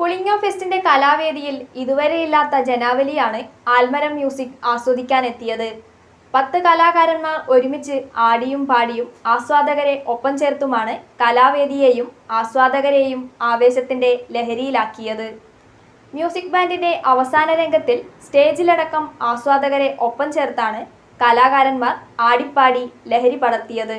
പുളിങ്ങോ ഫെസ്റ്റിന്റെ കലാവേദിയിൽ ഇതുവരെയില്ലാത്ത ജനാവലിയാണ് ആൽമരം music ആസ്വദിക്കാനെത്തിയത്. പത്ത് കലാകാരന്മാർ ഒരുമിച്ച് ആടിയും പാടിയും ആസ്വാദകരെ ഒപ്പം ചേർത്തുമാണ് കലാവേദിയെയും ആസ്വാദകരെയും ആവേശത്തിന്റെ ലഹരിയിലാക്കിയത്. മ്യൂസിക് ബാൻഡിന്റെ അവസാന രംഗത്തിൽ സ്റ്റേജിലടക്കം ആസ്വാദകരെ ഒപ്പം ചേർത്താണ് കലാകാരന്മാർ ആടിപ്പാടി ലഹരി പടർത്തിയത്.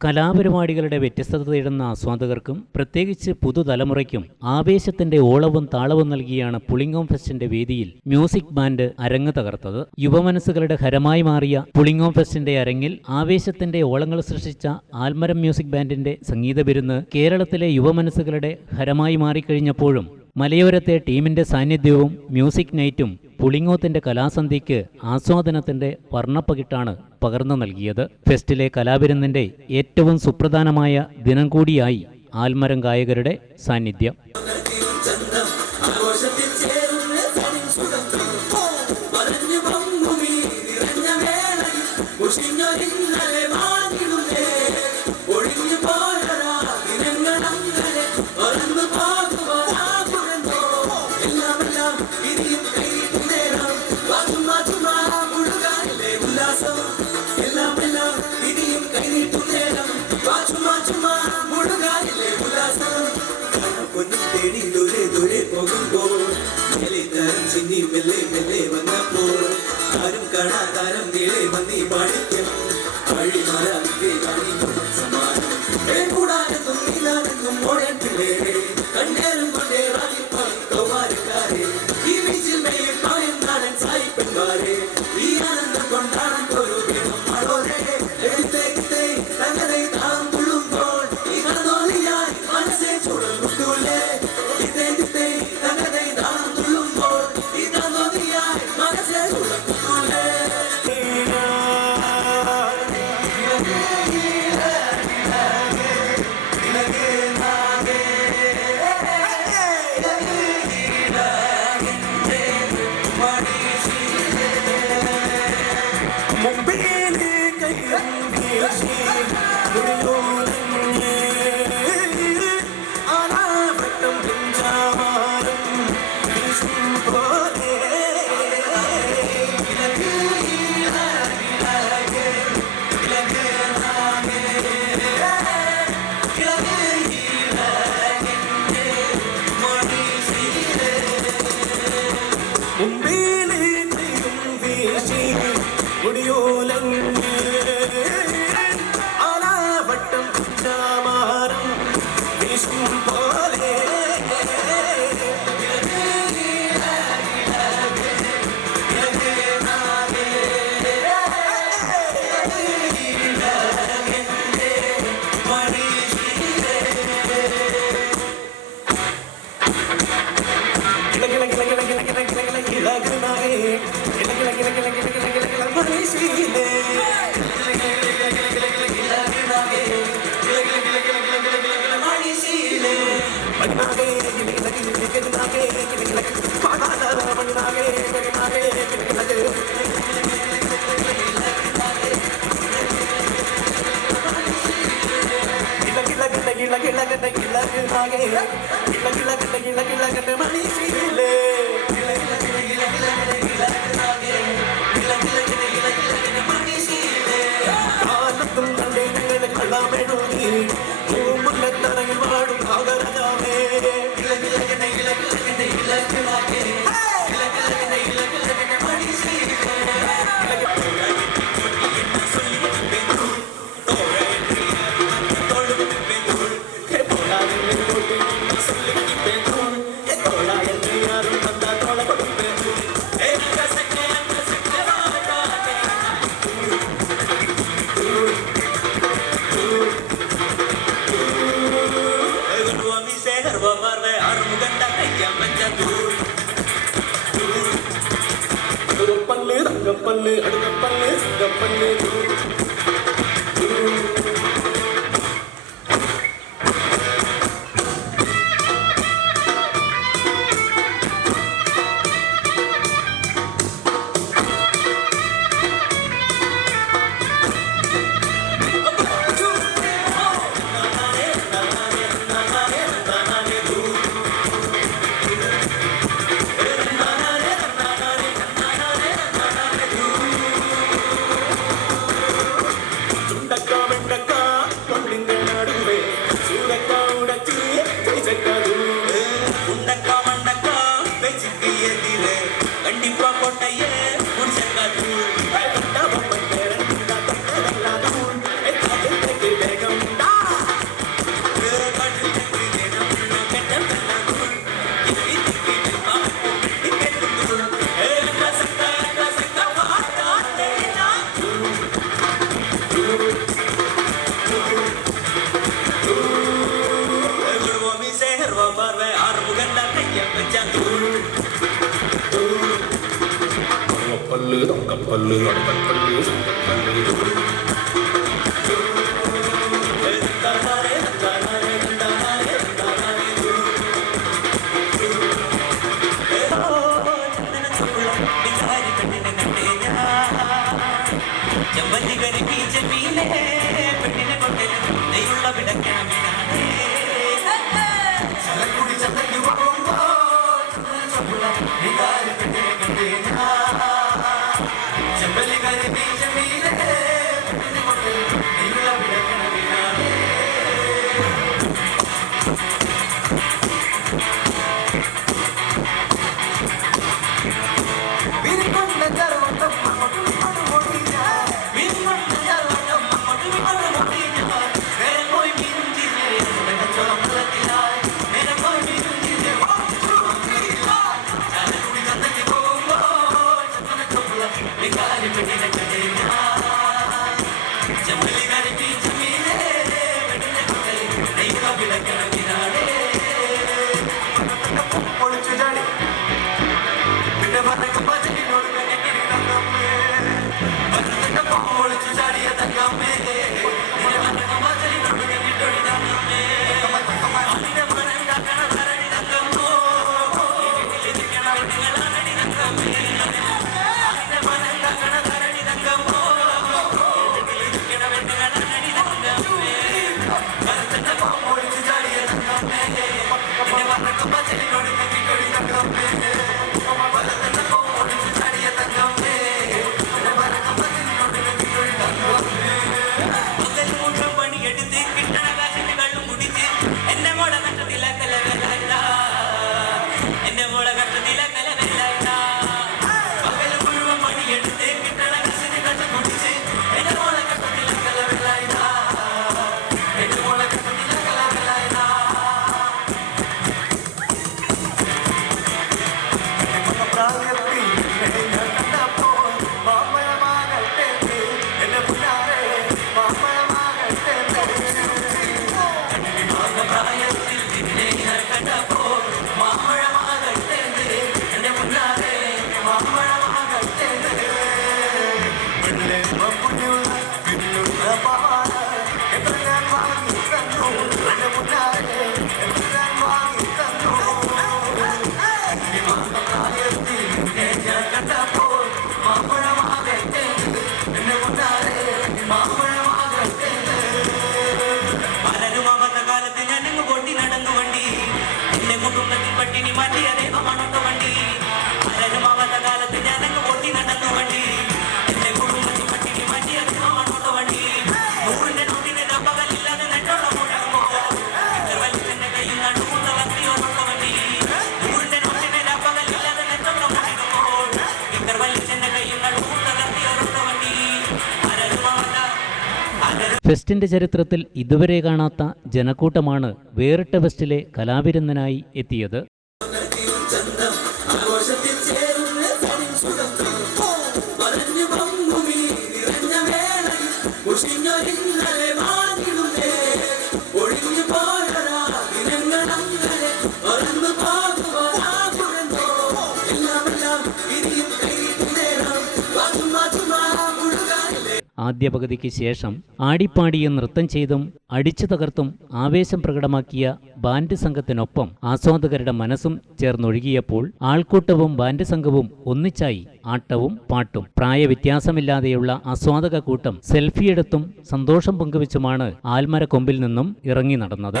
കലാപരിപാടികളുടെ വ്യത്യസ്തത തേടുന്ന ആസ്വാദകർക്കും പ്രത്യേകിച്ച് പുതുതലമുറയ്ക്കും ആവേശത്തിന്റെ ഓളവും താളവും നൽകിയാണ് പുളിങ്ങോം ഫെസ്റ്റിന്റെ വേദിയിൽ മ്യൂസിക് ബാൻഡ് അരങ്ങ് തകർത്തത്. യുവമനസ്സുകളുടെ ഹരമായി മാറിയ പുളിങ്ങോം ഫെസ്റ്റിന്റെ അരങ്ങിൽ ആവേശത്തിന്റെ ഓളങ്ങൾ സൃഷ്ടിച്ച ആൽമരം മ്യൂസിക് ബാൻഡിന്റെ സംഗീത വിരുന്ന് കേരളത്തിലെ യുവമനസ്സുകളുടെ ഹരമായി മാറിക്കഴിഞ്ഞപ്പോഴും മലയോരത്തെ ടീമിന്റെ സാന്നിധ്യവും മ്യൂസിക് നൈറ്റും പുളിങ്ങോത്തിന്റെ കലാസന്ധിക്ക് ആസ്വാദനത്തിന്റെ വർണപ്പകിട്ടാണ് പകർന്നു നൽകിയത്. ഫെസ്റ്റിലെ കലാവിരുന്നിന്റെ ഏറ്റവും സുപ്രധാനമായ ദിനം കൂടിയായി ആൽമരം ഗായകരുടെ സാന്നിധ്യം. പൊന്നും നീളെ വന്നി പാടിക്കും വഴിമാറാതെ കാണിക്കും സമാനം കൂടാനെന്നും നീലാനെന്നും ഓടത്തില്ലേ കണ്ണേറും കൊണ്ടേ റാണിപ്പാൽ കൗമാരക്കാരെ ഈ ബീച്ചിൽ മെയ്യിൽ പായം നാടൻ സായിപ്പന്മാരെ ഈ ആനന്ദം കൊണ്ടാടാൻ கிள கிள கிள கிள கிள கிள கிள கிள கிள மணி Merhaba Merve. ลือ ചെമ്പല്ലി കരിപ്പി ചെമ്മീനെ പെണ്ണിനെ കൊണ്ടേ നെയ്യുള്ള But നടന്നു വണ്ടി ഫെസ്റ്റിന്റെ ചരിത്രത്തിൽ ഇതുവരെ കാണാത്ത ജനക്കൂട്ടമാണ് വേറിട്ട ഫെസ്റ്റിലെ കലാവിരുന്നനായി എത്തിയത്. ആദ്യ പകുതിക്ക് ശേഷം ആടിപ്പാടിയും നൃത്തം ചെയ്തും അടിച്ചു തകർത്തും ആവേശം പ്രകടമാക്കിയ ബാൻഡ് സംഘത്തിനൊപ്പം ആസ്വാദകരുടെ മനസ്സും ചേർന്നൊഴുകിയപ്പോൾ ആൾക്കൂട്ടവും ബാൻഡ് സംഘവും ഒന്നിച്ചായി ആട്ടവും പാട്ടും. പ്രായവ്യത്യാസമില്ലാതെയുള്ള ആസ്വാദക കൂട്ടം സെൽഫിയെടുത്തും സന്തോഷം പങ്കുവച്ചുമാണ് ആൽമര കൊമ്പിൽ നിന്നും ഇറങ്ങി നടന്നത്.